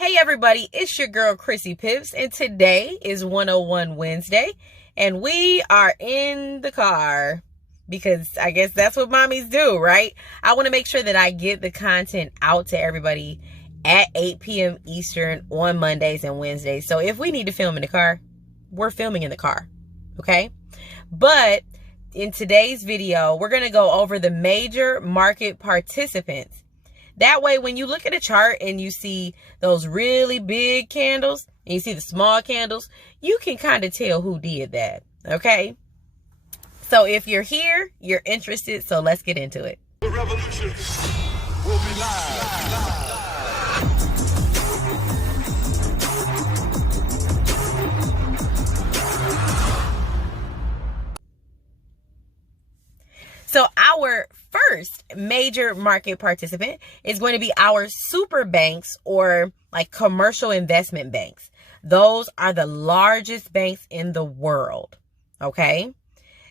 Hey everybody, it's your girl Chrissy Pips, and today is 101 Wednesday, and we are in the car because I guess that's what mommies do, right? I want to make sure that I get the content out to everybody at 8 p.m. Eastern on Mondays and Wednesdays. So if we need to film in the car, we're filming in the car, okay? But in today's video, we're going to go over the major market participants. That way, when you look at a chart and you see those really big candles and you see the small candles, you can kind of tell who did that, okay? So if you're here, you're interested, so let's get into it. The revolution will be live. So our first major market participant is going to be our super banks, or like commercial investment banks. Those are the largest banks in the world, okay?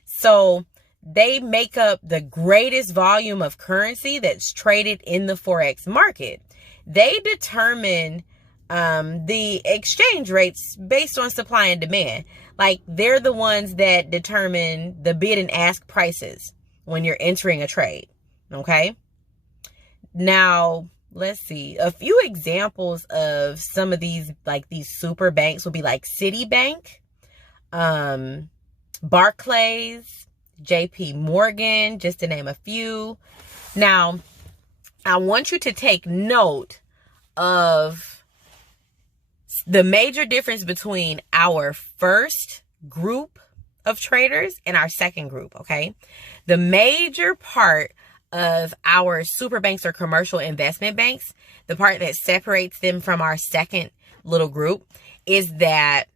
So they make up the greatest volume of currency that's traded in the Forex market. They determine the exchange rates based on supply and demand. Like, they're the ones that determine the bid and ask prices when you're entering a trade, okay? Now, let's see. A few examples of some of these, like these super banks, will be like Citibank, Barclays, JP Morgan, just to name a few. Now, I want you to take note of the major difference between our first group of traders and our second group, okay? The major part of our super banks or commercial investment banks, the part that separates them from our second little group, is that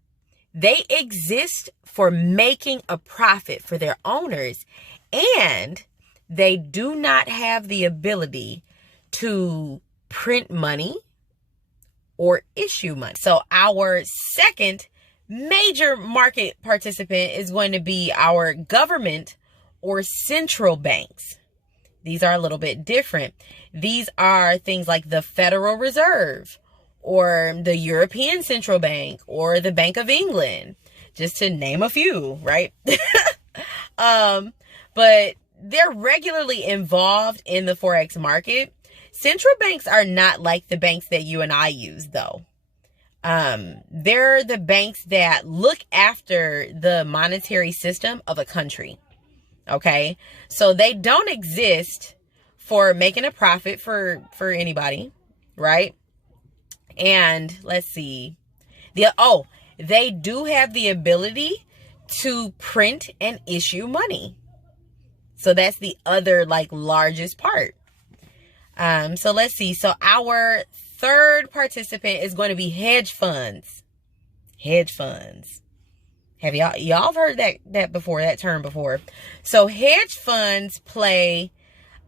they exist for making a profit for their owners, and they do not have the ability to print money or issue money. So our second major market participant is going to be our government or central banks. These are a little bit different. These are things like the Federal Reserve or the European Central Bank or the Bank of England, just to name a few, right? But they're regularly involved in the Forex market. Central banks are not like the banks that you and I use, though. They're the banks that look after the monetary system of a country. Okay. So they don't exist for making a profit for anybody. Right. And let's see. They do have the ability to print and issue money. So that's the other like largest part. So let's see. So our third participant is going to be hedge funds. Hedge funds. Have y'all heard that before, that term before? So hedge funds play,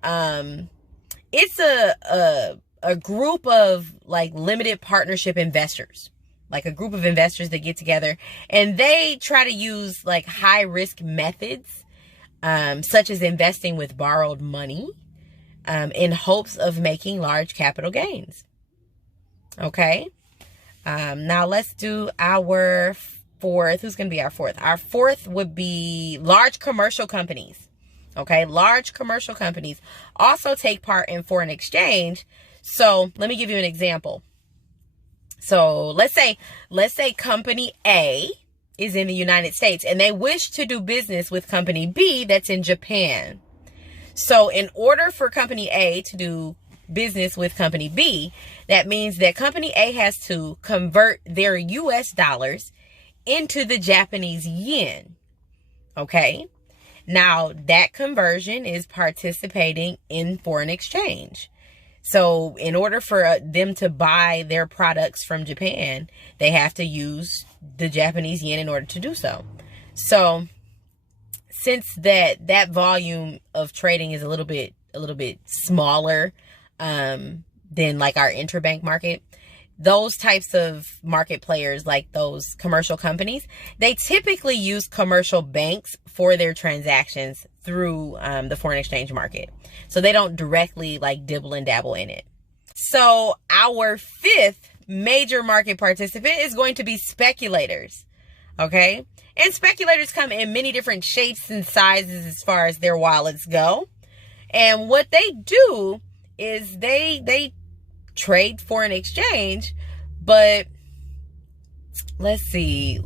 it's a group of like limited partnership investors, like a group of investors that get together and they try to use like high risk methods, such as investing with borrowed money, in hopes of making large capital gains. Okay. Now let's do our fourth. Who's going to be our fourth? Our fourth would be large commercial companies. Okay. Large commercial companies also take part in foreign exchange. So let me give you an example. So let's say company A is in the United States and they wish to do business with company B that's in Japan. So in order for company A to do business with company B, that means that company A has to convert their US dollars into the Japanese yen. Okay. Now that conversion is participating in foreign exchange. So in order for them to buy their products from Japan, they have to use the Japanese yen in order to do so. So since that volume of trading is a little bit smaller than like our interbank market, those types of market players, like those commercial companies, they typically use commercial banks for their transactions through the foreign exchange market. So they don't directly like dibble and dabble in it. So our fifth major market participant is going to be speculators. Okay? And speculators come in many different shapes and sizes as far as their wallets go. And what they do is they trade foreign exchange, but let's see.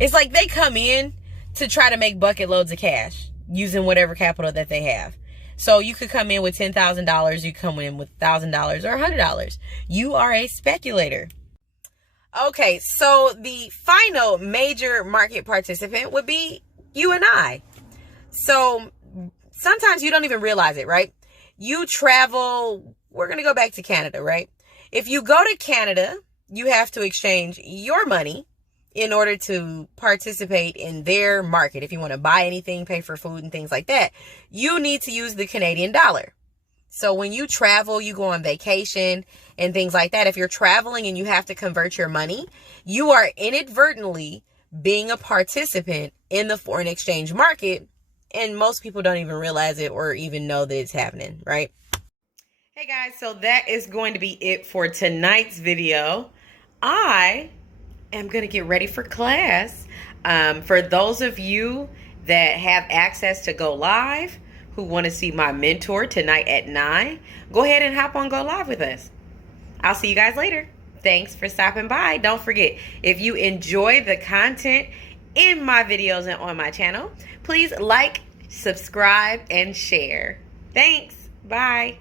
It's like they come in to try to make bucket loads of cash using whatever capital that they have. So you could come in with $10,000, you come in with $1,000 or $100. You are a speculator. Okay, so the final major market participant would be you and I. So sometimes you don't even realize it, right? You travel, we're going to go back to Canada, right? If you go to Canada, you have to exchange your money in order to participate in their market. If you want to buy anything, pay for food and things like that, you need to use the Canadian dollar. So when you travel, you go on vacation and things like that. If you're traveling and you have to convert your money, you are inadvertently being a participant in the foreign exchange market. And most people don't even realize it or even know that it's happening, right? Hey guys, so that is going to be it for tonight's video. I am going to get ready for class. For those of you that have access to go live, who want to see my mentor tonight at 9, go ahead and hop on Go Live with us. I'll see you guys later. Thanks for stopping by. Don't forget, if you enjoy the content in my videos and on my channel, please like, subscribe, and share. Thanks. Bye.